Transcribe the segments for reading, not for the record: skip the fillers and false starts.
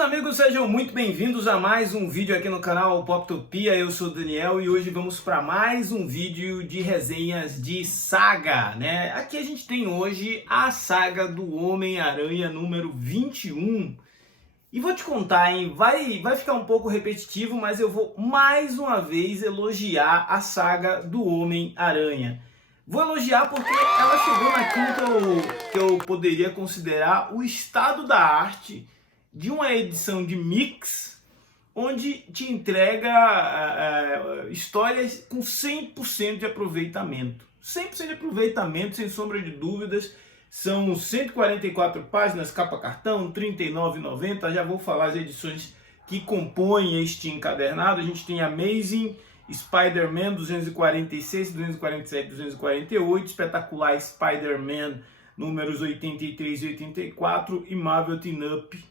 Meus amigos, sejam muito bem-vindos a mais um vídeo aqui no canal Poptopia. Eu sou o Daniel e hoje vamos para mais um vídeo de resenhas de saga, né? Aqui a gente tem hoje a saga do Homem-Aranha número 21. E vou te contar, hein? Vai ficar um pouco repetitivo, mas eu vou mais uma vez elogiar a saga do Homem-Aranha. Vou elogiar porque ela chegou naquilo que eu poderia considerar o estado da arte de uma edição de mix, onde te entrega histórias com 100% de aproveitamento. 100% de aproveitamento, sem sombra de dúvidas. São 144 páginas, capa cartão, R$ 39,90. Já vou falar as edições que compõem este encadernado. A gente tem Amazing Spider-Man 246, 247, 248, Espetacular Spider-Man números 83 e 84 e Marvel Team Up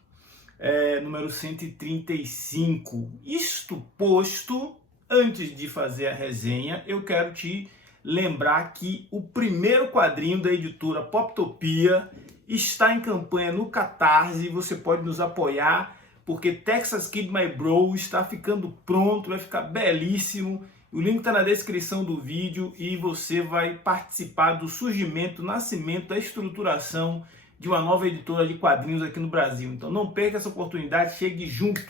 número 135. Isto posto, antes de fazer a resenha, eu quero te lembrar que o primeiro quadrinho da editora Poptopia está em campanha no Catarse. Você pode nos apoiar, porque Texas Kid My Bro está ficando pronto, vai ficar belíssimo. O link está na descrição do vídeo e você vai participar do surgimento, nascimento, da estruturação de uma nova editora de quadrinhos aqui no Brasil. Então não perca essa oportunidade, chegue junto.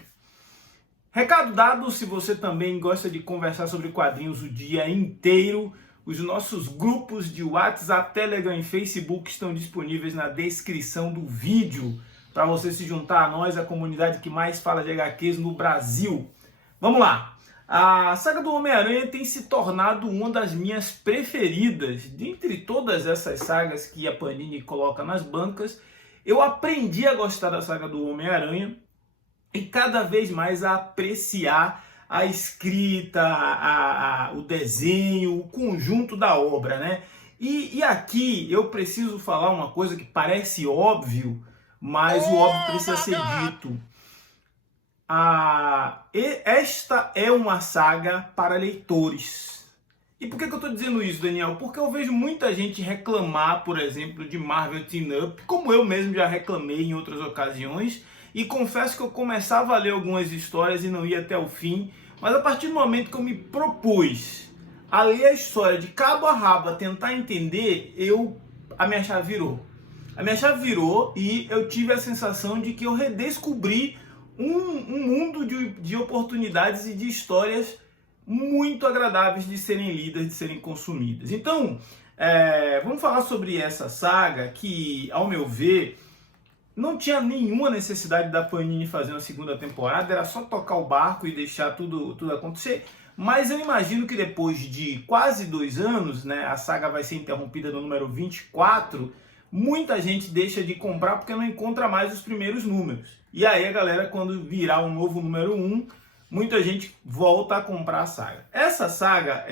Recado dado, se você também gosta de conversar sobre quadrinhos o dia inteiro, os nossos grupos de WhatsApp, Telegram e Facebook estão disponíveis na descrição do vídeo para você se juntar a nós, a comunidade que mais fala de HQs no Brasil. Vamos lá! A saga do Homem-Aranha tem se tornado uma das minhas preferidas. Dentre todas essas sagas que a Panini coloca nas bancas, eu aprendi a gostar da saga do Homem-Aranha e cada vez mais a apreciar a escrita, o desenho, o conjunto da obra, né? E aqui eu preciso falar uma coisa que parece óbvio, mas o óbvio precisa ser dito. Esta é uma saga para leitores. E por que eu estou dizendo isso, Daniel? Porque eu vejo muita gente reclamar, por exemplo, de Marvel Team Up, como eu mesmo já reclamei em outras ocasiões, e confesso que eu começava a ler algumas histórias e não ia até o fim, mas a partir do momento que eu me propus a ler a história de cabo a rabo, a tentar entender, a minha chave virou. A minha chave virou e eu tive a sensação de que eu redescobri um mundo de oportunidades e de histórias muito agradáveis de serem lidas, de serem consumidas. Então, vamos falar sobre essa saga que, ao meu ver, não tinha nenhuma necessidade da Panini fazer uma segunda temporada, era só tocar o barco e deixar tudo acontecer. Mas eu imagino que depois de quase 2 anos, né, a saga vai ser interrompida no número 24, muita gente deixa de comprar porque não encontra mais os primeiros números. E aí a galera, quando virar um novo número 1, muita gente volta a comprar a saga. Essa saga,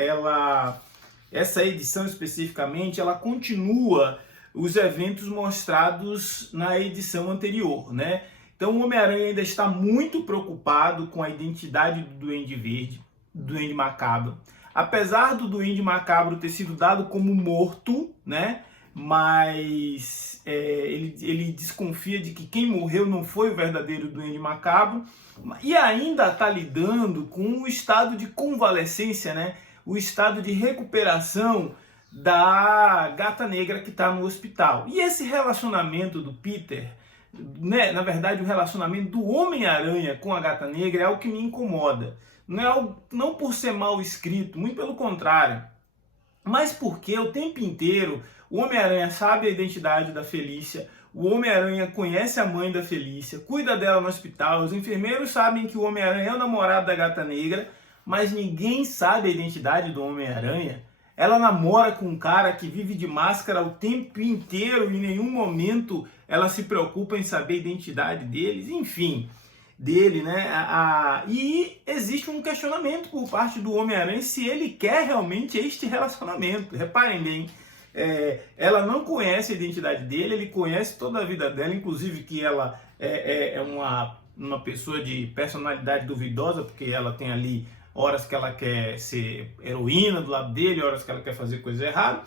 essa edição especificamente, ela continua os eventos mostrados na edição anterior, né? Então o Homem-Aranha ainda está muito preocupado com a identidade do Duende Verde, do Duende Macabro. Apesar do Duende Macabro ter sido dado como morto, né? Mas ele desconfia de que quem morreu não foi o verdadeiro Duende Macabro e ainda está lidando com o estado de convalescência, né? O estado de recuperação da Gata Negra que está no hospital. E esse relacionamento do Peter, né? Na verdade o relacionamento do Homem-Aranha com a Gata Negra é o que me incomoda. Não por ser mal escrito, muito pelo contrário, mas porque o tempo inteiro o Homem-Aranha sabe a identidade da Felícia, o Homem-Aranha conhece a mãe da Felícia, cuida dela no hospital, os enfermeiros sabem que o Homem-Aranha é o namorado da Gata Negra, mas ninguém sabe a identidade do Homem-Aranha. Ela namora com um cara que vive de máscara o tempo inteiro e em nenhum momento ela se preocupa em saber a identidade deles, enfim, dele, né? E existe um questionamento por parte do Homem-Aranha se ele quer realmente este relacionamento. Reparem bem, ela não conhece a identidade dele, ele conhece toda a vida dela, inclusive que ela é uma pessoa de personalidade duvidosa, porque ela tem ali horas que ela quer ser heroína do lado dele, horas que ela quer fazer coisa errada.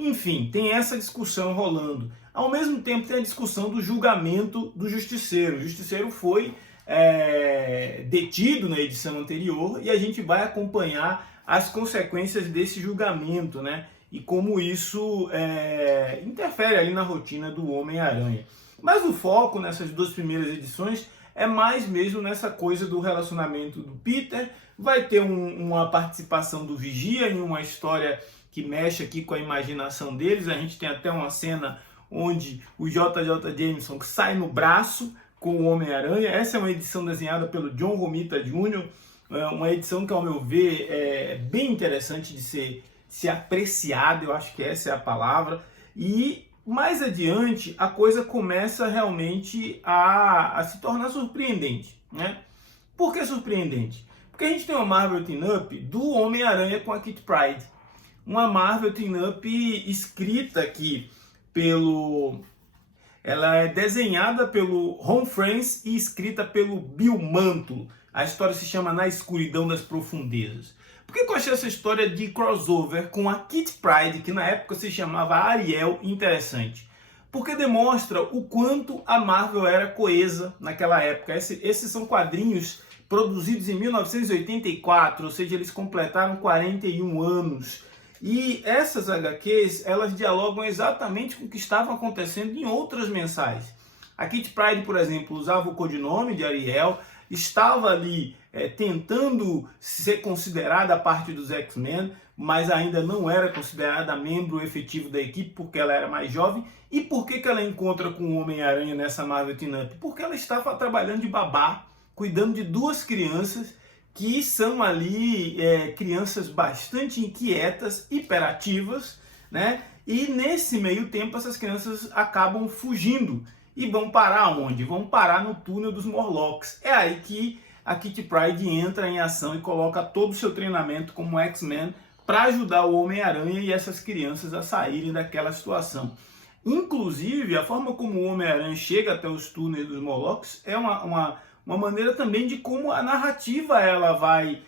Enfim, tem essa discussão rolando. Ao mesmo tempo tem a discussão do julgamento do Justiceiro. O Justiceiro foi detido na edição anterior, e a gente vai acompanhar as consequências desse julgamento, né? E como isso interfere ali na rotina do Homem-Aranha. Mas o foco nessas duas primeiras edições é mais mesmo nessa coisa do relacionamento do Peter. Vai ter uma participação do Vigia em uma história que mexe aqui com a imaginação deles. A gente tem até uma cena onde o JJ Jameson sai no braço com o Homem-Aranha. Essa é uma edição desenhada pelo John Romita Jr., uma edição que, ao meu ver, é bem interessante de ser apreciada, eu acho que essa é a palavra. E mais adiante a coisa começa realmente a se tornar surpreendente, né? Por que surpreendente? Porque a gente tem uma Marvel Team-Up do Homem-Aranha com a Kitty Pryde. Uma Marvel Team-Up escrita aqui ela é desenhada pelo Ron Frenz e escrita pelo Bill Mantlo. A história se chama Na Escuridão das Profundezas. Por que eu achei essa história de crossover com a Kitty Pryde, que na época se chamava Ariel, interessante? Porque demonstra o quanto a Marvel era coesa naquela época. Esses são quadrinhos produzidos em 1984, ou seja, eles completaram 41 anos. E essas HQs, elas dialogam exatamente com o que estava acontecendo em outras mensais. A Kitty Pryde, por exemplo, usava o codinome de Ariel, estava ali tentando ser considerada parte dos X-Men, mas ainda não era considerada membro efetivo da equipe porque ela era mais jovem. E por que ela encontra com o Homem-Aranha nessa Marvel Team-Up? Porque ela estava trabalhando de babá, cuidando de duas crianças que são ali crianças bastante inquietas, hiperativas, né? E nesse meio tempo essas crianças acabam fugindo e vão parar onde? Vão parar no túnel dos Morlocks. É aí que a Kitty Pryde entra em ação e coloca todo o seu treinamento como X-Men para ajudar o Homem-Aranha e essas crianças a saírem daquela situação. Inclusive, a forma como o Homem-Aranha chega até os túneis dos Morlocks é uma maneira também de como a narrativa ela vai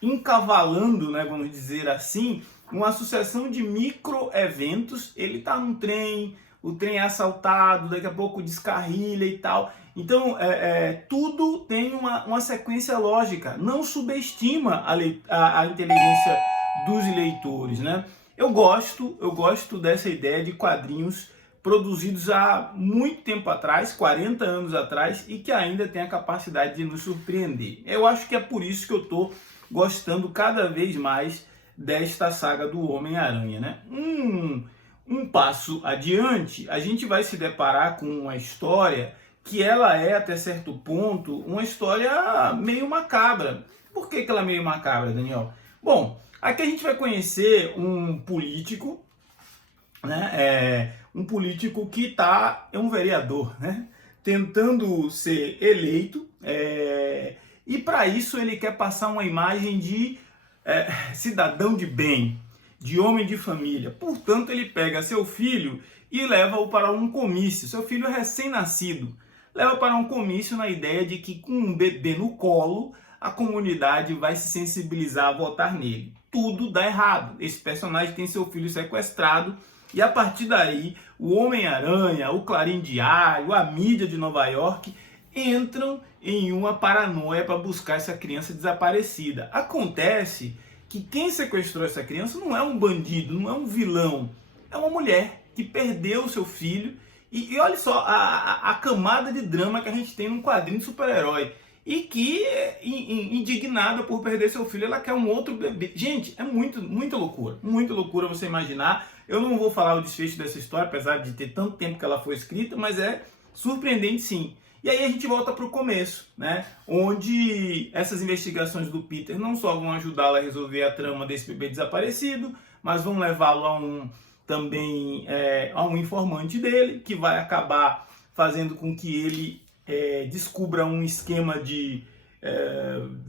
encavalando, né, vamos dizer assim, uma sucessão de micro-eventos. Ele está num trem, o trem é assaltado, daqui a pouco descarrilha e tal. Então, tudo tem uma sequência lógica. Não subestima a inteligência dos leitores, né? Eu gosto dessa ideia de quadrinhos produzidos há muito tempo atrás, 40 anos atrás, e que ainda tem a capacidade de nos surpreender. Eu acho que é por isso que eu estou gostando cada vez mais desta saga do Homem-Aranha, né? Um passo adiante, a gente vai se deparar com uma história que ela é, até certo ponto, uma história meio macabra. Por que ela é meio macabra, Daniel? Bom, aqui a gente vai conhecer um político, né? Um político que é um vereador, né? Tentando ser eleito, e para isso ele quer passar uma imagem de cidadão de bem, de homem de família. Portanto, ele pega seu filho e leva-o para um comício. Seu filho é recém-nascido. Leva para um comício na ideia de que com um bebê no colo, a comunidade vai se sensibilizar a votar nele. Tudo dá errado. Esse personagem tem seu filho sequestrado e a partir daí o Homem-Aranha, o Clarim Diário, a mídia de Nova York entram em uma paranoia para buscar essa criança desaparecida. Acontece que quem sequestrou essa criança não é um bandido, não é um vilão, é uma mulher que perdeu seu filho. E olha só a camada de drama que a gente tem num quadrinho de super-herói. E que, indignada por perder seu filho, ela quer um outro bebê. Gente, é muita loucura você imaginar. Eu não vou falar o desfecho dessa história, apesar de ter tanto tempo que ela foi escrita, mas é surpreendente sim. E aí a gente volta para o começo, né? Onde essas investigações do Peter não só vão ajudá-lo a resolver a trama desse bebê desaparecido, mas vão levá-lo a um informante dele, que vai acabar fazendo com que ele descubra um esquema de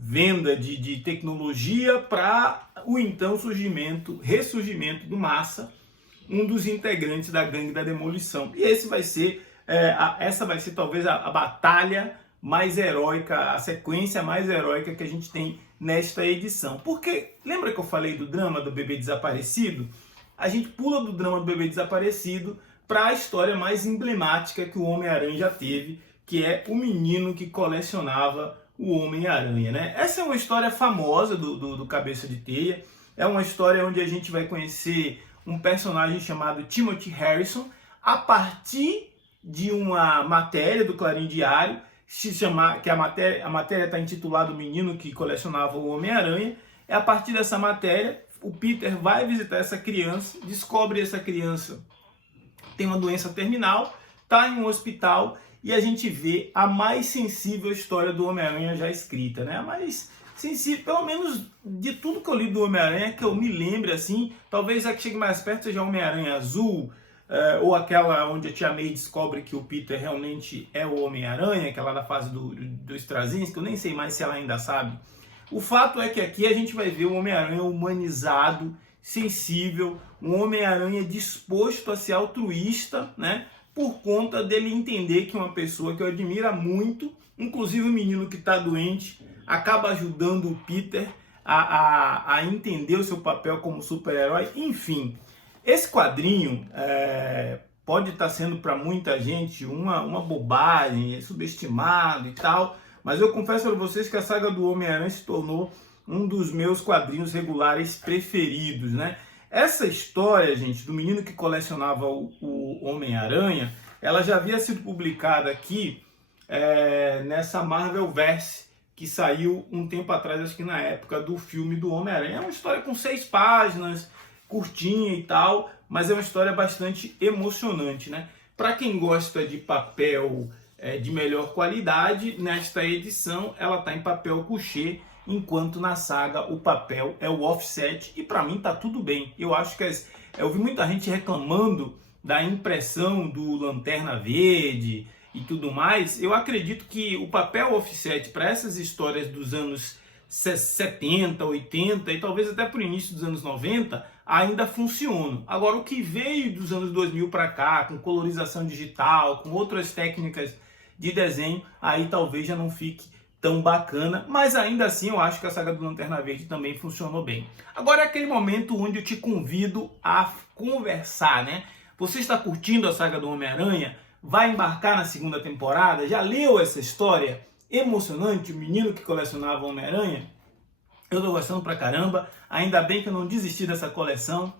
venda de tecnologia para o então ressurgimento do Massa, um dos integrantes da gangue da demolição. E essa vai ser talvez a batalha mais heróica, a sequência mais heróica que a gente tem nesta edição. Porque lembra que eu falei do drama do bebê desaparecido? A gente pula do drama do bebê desaparecido para a história mais emblemática que o Homem-Aranha já teve, que é o menino que colecionava o Homem-Aranha, né? Essa é uma história famosa do Cabeça de Teia. É uma história onde a gente vai conhecer um personagem chamado Timothy Harrison a partir de uma matéria do Clarim Diário, que a matéria está intitulada O Menino que Colecionava o Homem-Aranha. É a partir dessa matéria, o Peter vai visitar essa criança, descobre essa criança tem uma doença terminal, está em um hospital, e a gente vê a mais sensível história do Homem-Aranha já escrita, né? A mais sensível, pelo menos de tudo que eu li do Homem-Aranha, que eu me lembre assim, talvez a que chegue mais perto seja Homem-Aranha Azul, ou aquela onde a Tia May descobre que o Peter realmente é o Homem-Aranha, aquela da fase do Straczynski, que eu nem sei mais se ela ainda sabe. O fato é que aqui a gente vai ver o Homem-Aranha humanizado, sensível, um Homem-Aranha disposto a ser altruísta, né? Por conta dele entender que uma pessoa que eu admiro muito, inclusive o menino que está doente, acaba ajudando o Peter a entender o seu papel como super-herói. Enfim, esse quadrinho pode estar sendo para muita gente uma bobagem, subestimado e tal, mas eu confesso a vocês que a saga do Homem-Aranha se tornou um dos meus quadrinhos regulares preferidos, né? Essa história, gente, do menino que colecionava o Homem-Aranha, ela já havia sido publicada aqui nessa Marvelverse, que saiu um tempo atrás, acho que na época do filme do Homem-Aranha. É uma história com 6 páginas, curtinha e tal, mas é uma história bastante emocionante, né? Para quem gosta de papel de melhor qualidade, nesta edição ela está em papel couché, enquanto na saga o papel é o offset, e para mim tá tudo bem. Eu acho que eu vi muita gente reclamando da impressão do Lanterna Verde e tudo mais. Eu acredito que o papel offset para essas histórias dos anos 70, 80 e talvez até para o início dos anos 90 ainda funciona. Agora, o que veio dos anos 2000 para cá, com colorização digital, com outras técnicas de desenho, aí talvez já não fique tão bacana, mas ainda assim eu acho que a saga do Lanterna Verde também funcionou bem. Agora é aquele momento onde eu te convido a conversar, né? Você está curtindo a saga do Homem-Aranha? Vai embarcar na segunda temporada? Já leu essa história emocionante, o menino que colecionava o Homem-Aranha? Eu tô gostando pra caramba, ainda bem que eu não desisti dessa coleção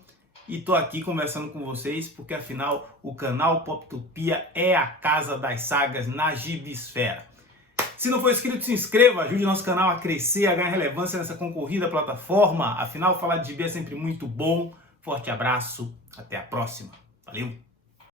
e tô aqui conversando com vocês, porque afinal o canal Poptopia é a casa das sagas na Gibisfera. Se não for inscrito, se inscreva, ajude nosso canal a crescer, a ganhar relevância nessa concorrida plataforma. Afinal, falar de gibi é sempre muito bom. Forte abraço, até a próxima. Valeu!